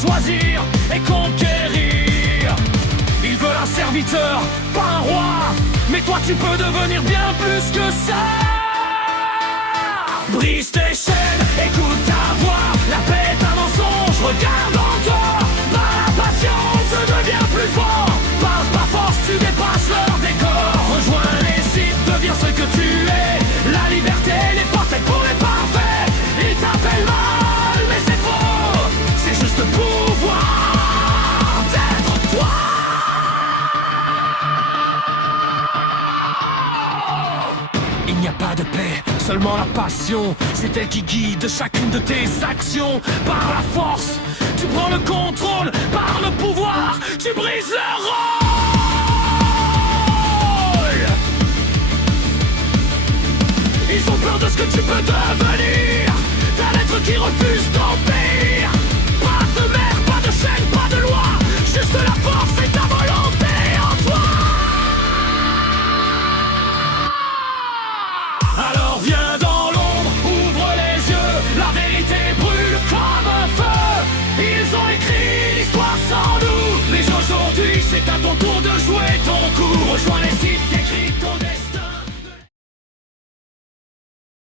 choisir et conquérir. Ils veulent un serviteur, pas un roi, mais toi tu peux devenir bien plus que ça. Brise tes chaînes, écoute ta voix, la paix est un mensonge, regarde en toi. Par la passion, tu deviens plus fort, par force tu dépasses leur décor. Rejoins les sites, deviens ce que tu es. La liberté n'est pas faite pour les parfaits. Ils t'appellent mal, mais c'est faux. C'est juste le pouvoir d'être toi. Il n'y a pas de paix, seulement la passion. C'est elle qui guide chacune de tes actions. Par la force, tu prends le contrôle. Par le pouvoir, tu brises leur rôle. Ils ont peur de ce que tu peux devenir, d'un être qui refuse d'obéir.